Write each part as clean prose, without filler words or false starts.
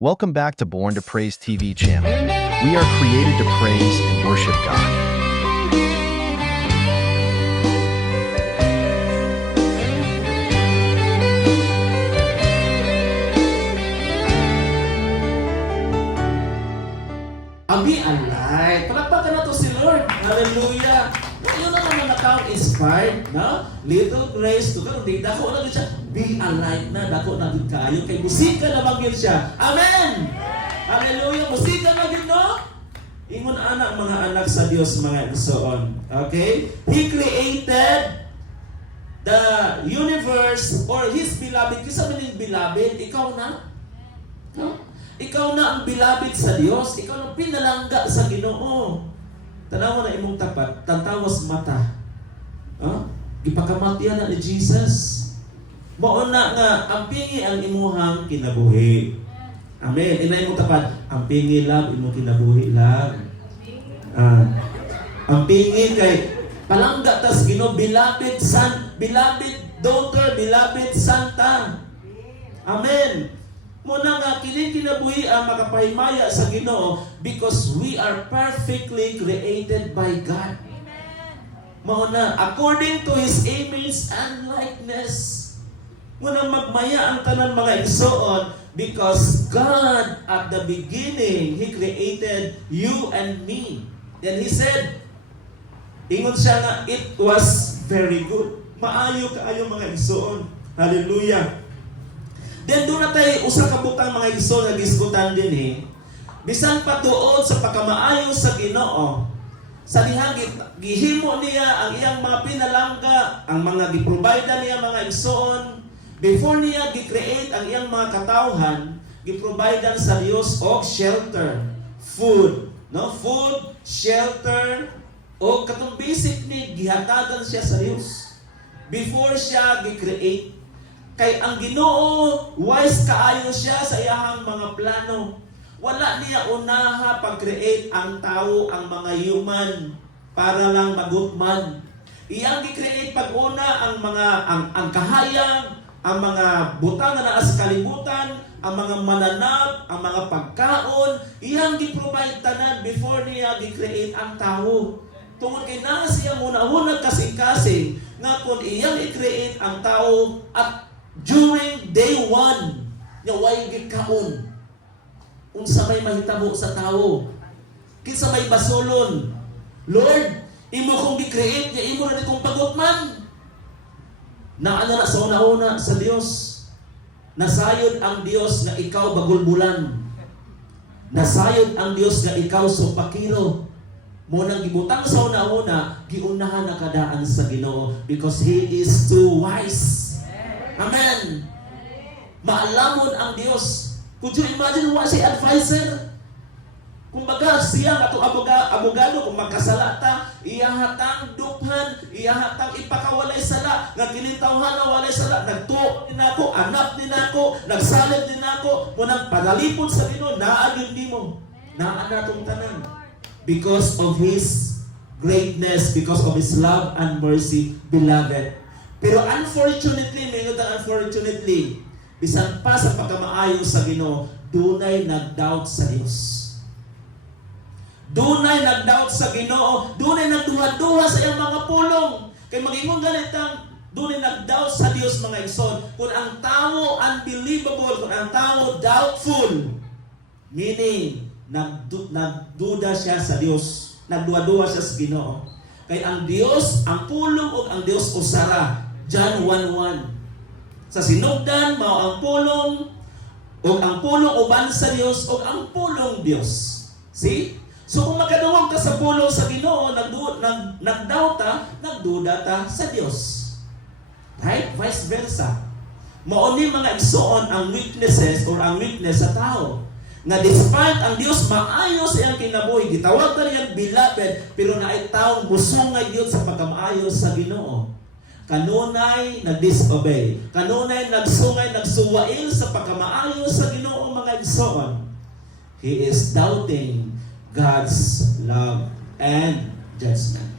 Welcome back to Born to Praise TV channel. We are created to praise and worship God. Abi alay. Palakpakan na to si Lord. Hallelujah. Yun na naman account-inspired, no? Little grace to God. Hindi, dako na din siya. Be alive na. Dako na din kayo. Kay musika na magin siya. Amen! Hallelujah. Musika na din, no? Ingon anak, mga anak sa Diyos, mga insoon. Okay? He created the universe or His beloved. Kisa man yung beloved, ikaw na? No? Ikaw na ang beloved sa Diyos. Ikaw na pinalangga sa Ginoo. Tanawa na imong tapat, tantawas mata. Gipakamatian na ni Jesus. Mauna nga, ang pingi ang imuhang kinabuhi. Amen. Ina imong tapat, ang pingi love, imong kinabuhi love. Ang pingi kay palangga tas Ginoo, beloved son, beloved daughter, beloved santa. Amen. Muna nga, kinabuhi ang makapahimaya sa Ginoo because we are perfectly created by God. Mauna, according to His image and likeness. Muna magmaya ang tanan mga igsoon because God at the beginning, He created you and me. Then He said, ingon siya nga, it was very good. Maayo kaayo mga igsoon. Hallelujah. Then doon na tayo usa ka butang mga igsoon nga gisgutan din bisan pa tuod sa pagkamaayo sa Ginoo. Sa dihang gihimo niya ang iyang mga pinalangga, ang mga giprovide niya mga igsoon, before niya gi-create ang iyang mga katawhan, giprovidean sa Dios og shelter, food, no? Food, shelter, o katong basic need gihatagan siya sa Dios before siya gi-create. Kay ang Ginoo, wise kaayo siya sa iyang mga plano. Wala niya unaha pag-create ang tao, ang mga human, para lang magutman. Iyang gi-create pag-una ang kahayag, ang mga butang na naa sa kalibutan, ang mga mananap, ang mga pagkaon. Iyang gi-provide tanan before niya gi-create ang tao. Tungod kay na siya muna-una kasing-kasing nga kung iyang i-create ang tao at during day 1, niya way gikaon. Unsa may mahitabo sa tao? Kinsa may basulon? Lord, imo kong gi-create, niya imo na kong pagutman. Naana na sa una-una sa Dios. Nasayod ang Dios nga ikaw bagulbulan. Nasayod ang Dios nga ikaw supakilo. Munang gibutang sa una-una, giunahan na kadaan sa Ginoo because He is too wise. Amen. Maalamon ang Dios. Could you imagine what si advisor? Kung baga siya atong abogado kung magkasalata, iyahatang duphan, iyahatang ipakawalay sala, nga kinintawhan na walay sala, nagtuo din ako, anak din ako, nagsalib din ako, munang padalipon sa Ginoo, naagyon di mo. Naa natong tanan. Because of His greatness, because of His love and mercy, beloved. Pero unfortunately, bisan pa sa pagkamaayo sa Ginoo, dunay nag-doubt sa Dios. Dunay nag-doubt sa Ginoo, dunay nagduha-duha sa iyang mga pulong. Kay mag-ingon ganitang dunay nag-doubt sa Dios mga igsoon. Kung ang tao unbelievable, kung ang tao doubtful, meaning nagduda siya sa Dios, nagduha-duha siya sa Ginoo. Kay ang Dios, ang pulong o ang Dios usara. John 1:1. Sa sinugdan, mao ang pulong, o ang pulong uban sa Dios, o ang pulong Dios. See? So kung makaduwang ka sa pulong sa Ginoo, nagdoubt ta, nagduda ta sa Dios. Right? Vice versa. Mao ni mga igsoon ang weaknesses or ang weakness sa tao. Nga despite ang Dios maayo sa iyang kinabuhi, gitawag ta niyang beloved, pero naay taong musungay gyud sa pagkamaayo sa Ginoo. Kanunay nag-disobey. Kanunay nagsungay, nagsuwail sa pagkamaayo sa Ginoo mga igsoon. He is doubting God's love and judgment.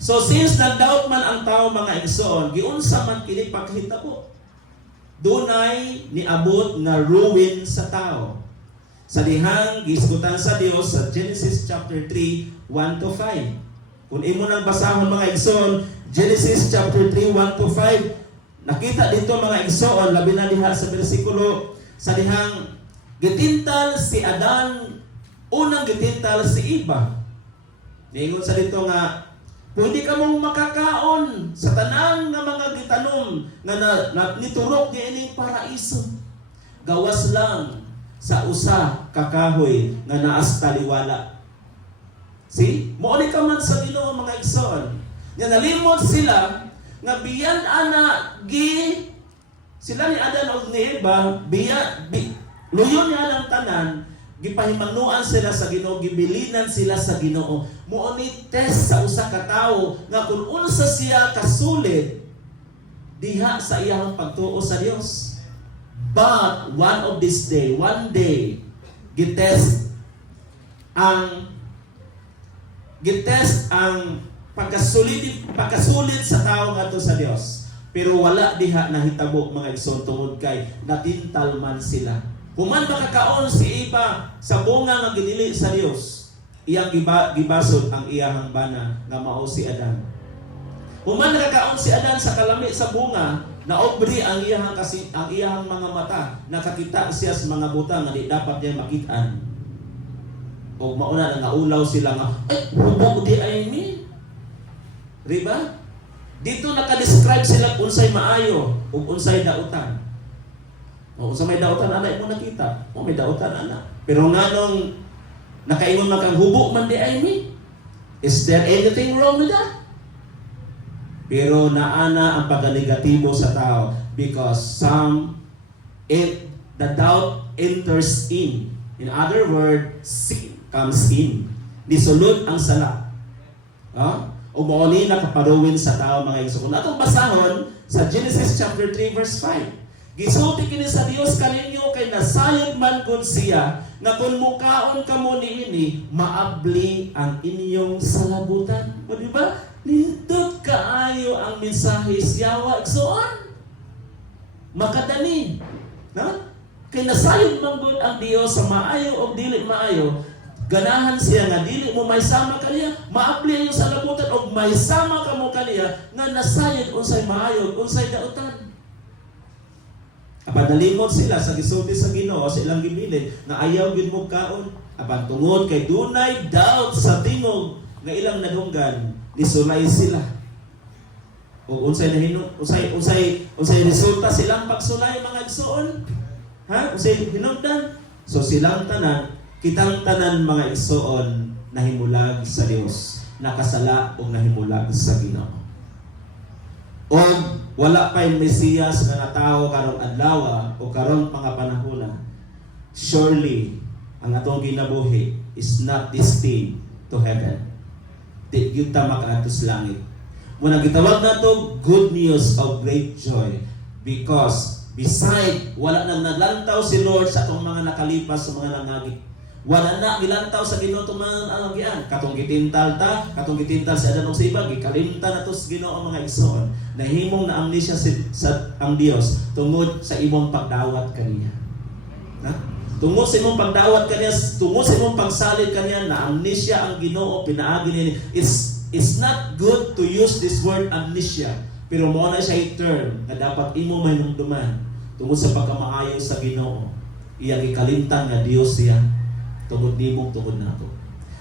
So since nag-doubt man ang tao mga igsoon, giunsa man kini paghitabo. dunay niabot nga ruin sa tao. Sa dihang gisgutan sa Dios sa Genesis chapter 3, 1 to 5. Kung imo nang basahon mga igsoon, Genesis chapter 3, 1 to 5, nakita dito mga igsoon, labi na diha sa bersikulo, sa dihang gitintal si Adan, unang gitintal si Eva. Niingon sa dito nga, pwede ka mong makakaon sa tanang nga mga gitanom na niturok ni ining paraiso. Gawas lang sa usa kakahoy nga naas taliwala. See? Mouli ka man sa Ginoo mga igsoon. Nga nalimot sila nga biyan ana sila ni Adan o ni Eva luyon niya ng tanan, gipahimangnuan sila sa Ginoo, gibilinan sila sa Ginoo. Mouni test sa usa ka tawo nga kung unsa siya kasulit diha sa iyang pagtuo sa Dios. But one day, gitest ang pagkasulit sa tao ngadto sa Dios. Pero wala diha nahitabo mga igsoon tungod kay natintal man sila. Human makakaon si Eva sa bunga nga ginili sa Dios, iyang gibasod ang iyahang bana nga mao si Adan. Human nakakaon si Adan sa kalami sa bunga, naobri ang iyahang mga mata, nakakita siya sa mga butang nga di dapat niya makitaan. O mauna na naulaw sila nga, hubog di ay ni. Riba? Dito nakadescribe sila kung unsay maayo o unsay dautan. O sa may dautan ana mo nakita. O may dautan ana. Pero nganong nakaingon man kang hubog man di ay ni. Is there anything wrong with that? Pero naana ang pagka-negatibo sa tao because the doubt enters in. In other words, sin comes in. Nisulod ang sala. O mauli na kaparuwin sa tao mga igsoon. Kung atong basahon sa Genesis chapter 3 verse 5. Gisulti kini sa Dios kaninyo kay nasayod man kun siya nga kung mukaon kamo niini maabli ang inyong salabutan. O di ba? Lindot kaayo ang mensahe siyawa igsoon. Makadani. No? Kay nasayod man gud ang Dios sa maayo o dili maayo. Ganahan siya nga dili mo may sama kaniya, maabli yung salabutan o may sama ka mo kaniya nga nasayod unsay maayo, unsay dautan. Apan nalimot sila sa gisulti sa Ginoo sa ilang gibilin nga ayaw gid mo kaon. Apan tungod kay dunay doubt sa tingog nga ilang nadunggan, nisulay sila. O unsay resulta silang pagsulay mga igsoon? Unsay hinungdan? So silang tanan, kitang tanan mga igsoon nahimulag sa Dios, nakasala o nahimulag sa Ginoo. O wala pa'y Mesiyas nga tao karong adlaw o karong mga panahon. Surely ang atong ginabuhi is not destined to heaven. Di kita makaatos langit. Muna gitawag nato good news of great joy because beside wala nang naglantaw si Lord sa atong mga nakalipas sa mga nangagi. Wala na gilantaw sa Ginoo tong mga alagyan. Katong gitintal si Adan ug si Eva, gikalimtan nato sa Ginoo ang mga igsoon. Nahimong na amnesia sa ang Dios tungod sa imong pagdawat kaniya. Tungod sa imong pagdawat kaniya, tungod sa imong pagsalig kaniya, na amnesia ang Ginoo pinaagi niya. It's not good to use this word amnesia, pero mo na siya term na dapat imo mahinumduman tungod sa pagkamaayo sa Ginoo. Iyang ikalimtan nga Dios siya. Tungod nimong tungod nako.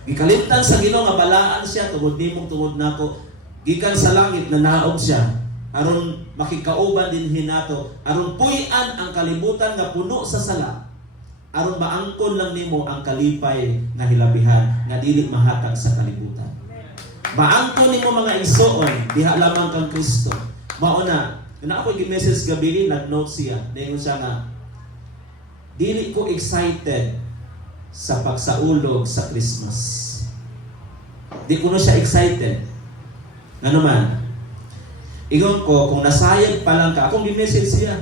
Gikalimtan sa Ginoo nga balaan siya tungod nimong tungod nako. Gikan sa langit na naog siya aron makikauban din hinato, aron puy-an ang kalibutan nga puno sa sala. Aron maangkon lang nimo ang kalipay nga hilabihan nga dili mahatag sa kalibutan. Maangkon nimo mga igsoon diha lamang kang Kristo. Mao na ako gi-message gabi nag-note siya. Ningon siya nga dili ko excited sa pagsaulog sa Christmas. Di ko na siya excited. Nga naman, ingon ko, kung nasayag pa lang ka, akong gi-message siya,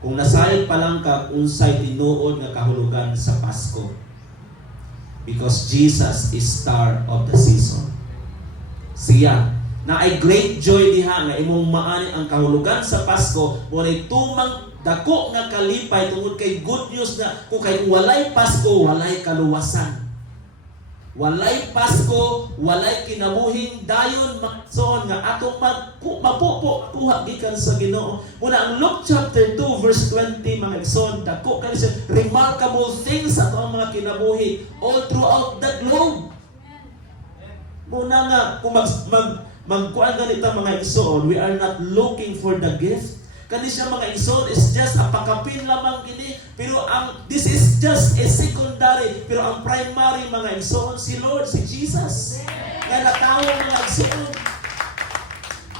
kung nasayag pa lang ka, unsay tinuod nga kahulugan sa Pasko. Because Jesus is star of the season. Siya, na ay great joy diha nga imong maani ang kahulugan sa Pasko, mo tumang Dako nga kalipay tungod kay good news nga kung kay walay Pasko, walay kaluwasan. Walay Pasko, walay kinabuhing dayon magson nga atong mapupo kuha gikan sa Ginoo. Muna ang Luke chapter 2 verse 20 mga igsoon, dako kani siya remarkable things ato ang mga kinabuhi all throughout the globe. Muna nga kung magkuan ganita mga igsoon, we are not looking for the gift. Kani siya mga igsoon is just a pakapin lamang gini, pero this is just a secondary, pero ang primary mga igsoon si Lord, si Jesus. Kaya natawa mga igsoon.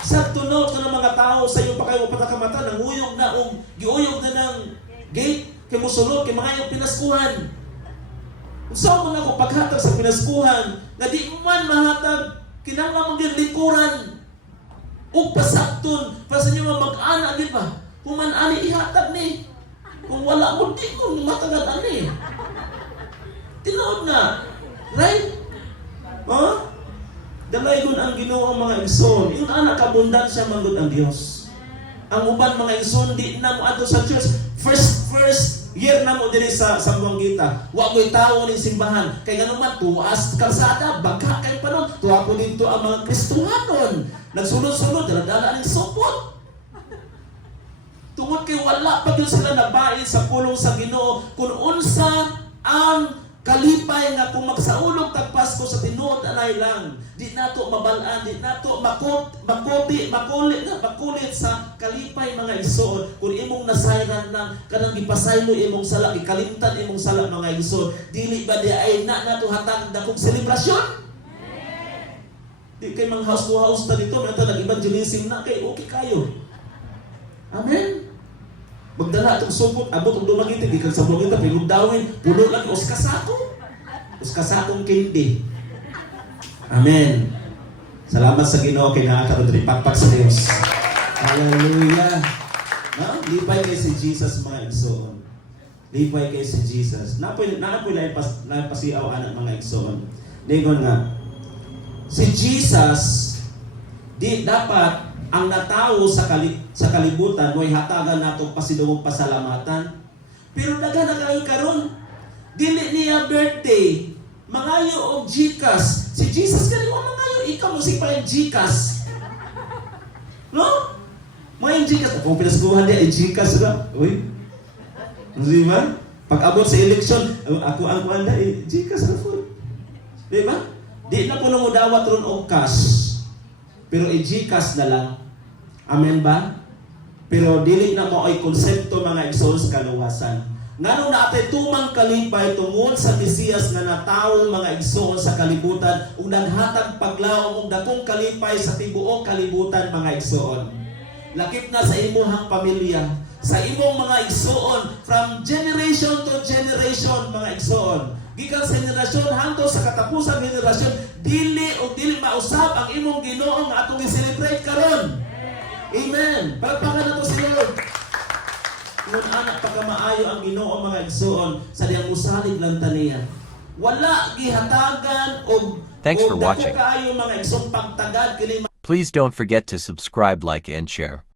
Sa tunod ko ng mga tao sa iyo pa kayo patakamata, nanguyog na giuyog na ng gate, kay musulod, kay mga yung pinaskuhan. So mga ko paghatag sa pinaskuhan, na di man mahatag, kinanglan mong likuran, o pasakton, pasa nyo mag-ana agad ba? Kung man ani ihatag ni. Kung wala mo, di ko matagal ani. Tinood na. Right? Huh? Dalaygon ang Ginoo ang mga igsoon. Yung anak abundansya manggod ang Dios. Ang uban mga igsoon, di na mo ato sa church. First year na mo din sa Buanggita. Wa mo'y tao ng simbahan. Kaya nga naman, tuwas kalsada, baka kay panon. Tuwa po dito ang mga Kristuhanon. Nagsunod-sunod, daladala ng supot. Tungod kay wala pa yun sila nabain sa pulong sa Ginoo. Kung unsa ang kalipay nga kung magsaulog tag Pasko sa tinuod anay lang. Di nato mabalaan, di nato makulit sa kalipay mga igsoon. Kung imong nasayran lang, kanang gipasaylo imong sala, ikalimtan imong sala mga igsoon. Dili ba di ay nato hatag dakong selebrasyon? Di kay mga house to house ta dito, may nag-evangelism na kay okay kayo. Amen? Magdala itong supot, abot ang dumagitin, di kang sa Buanggita, pinugdawin, puno lang, uskasakong kindi. Amen. Salamat sa Ginoo kay nakakaroon rin pagpag sa Diyos. Hallelujah. No? Lipay kay si Jesus mga igsoon. Lipay kay si Jesus. Napoy lang pasiaw anak mga igsoon. Lingon nga, si Jesus, di dapat ang natao sa kalibutan mo'y hatagan nato pasidungog pasalamatan. Pero daga na kayo karon, dili niya birthday, mangayo og Gcash. Si Jesus kanimo mangayo, ikaw mo si pa yung Gcash. No? Mo yung Gcash, kung pinaskuhan niya, Gcash na. Uy, di ba? Pag abot sa election, ako ang kuanda, Gcash na po. Di ba? Di na po nang udawat ron og cash. Pero i-Gcash na lang. Amen ba? Pero dili na mo ay konsepto mga igsoon sa kaluwasan. Ngano na atay tumang kalipay tungod sa Mesiyas nga natawo mga igsoon sa kalibutan ug naghatag paglaom og dakong kalipay sa tibuok kalibutan mga igsoon. Lakip na sa imuhang pamilya, sa imong mga igsoon from generation to generation mga igsoon. Gikan sa henerasyon hangtod sa katapusan henerasyon, dili mausab ang imong Ginoo nga atong i-celebrate karon. Amen. Palakpakan na to si Lord. Kung anak pagkamaayo ang Ginoo mga igsoon sa diyang usalig lang taniya. Wala gihatagan og Thanks for dako watching. kaayo mga igsoon pagtagad kini. Please don't forget to subscribe, like, and share.